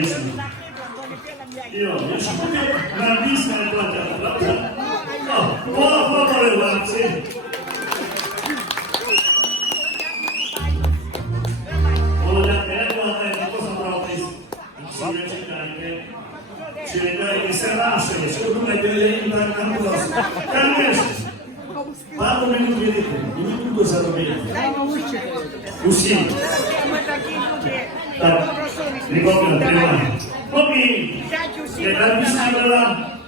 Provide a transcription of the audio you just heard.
конечно. Jeśli mówię na blisko, prawda? Porywacy. Ci se lascia, secondo me deve andare a cosa. Parlo minuto di tempo, minuto sarà bene. Così. Так, не помню, прямо. Помни, я написала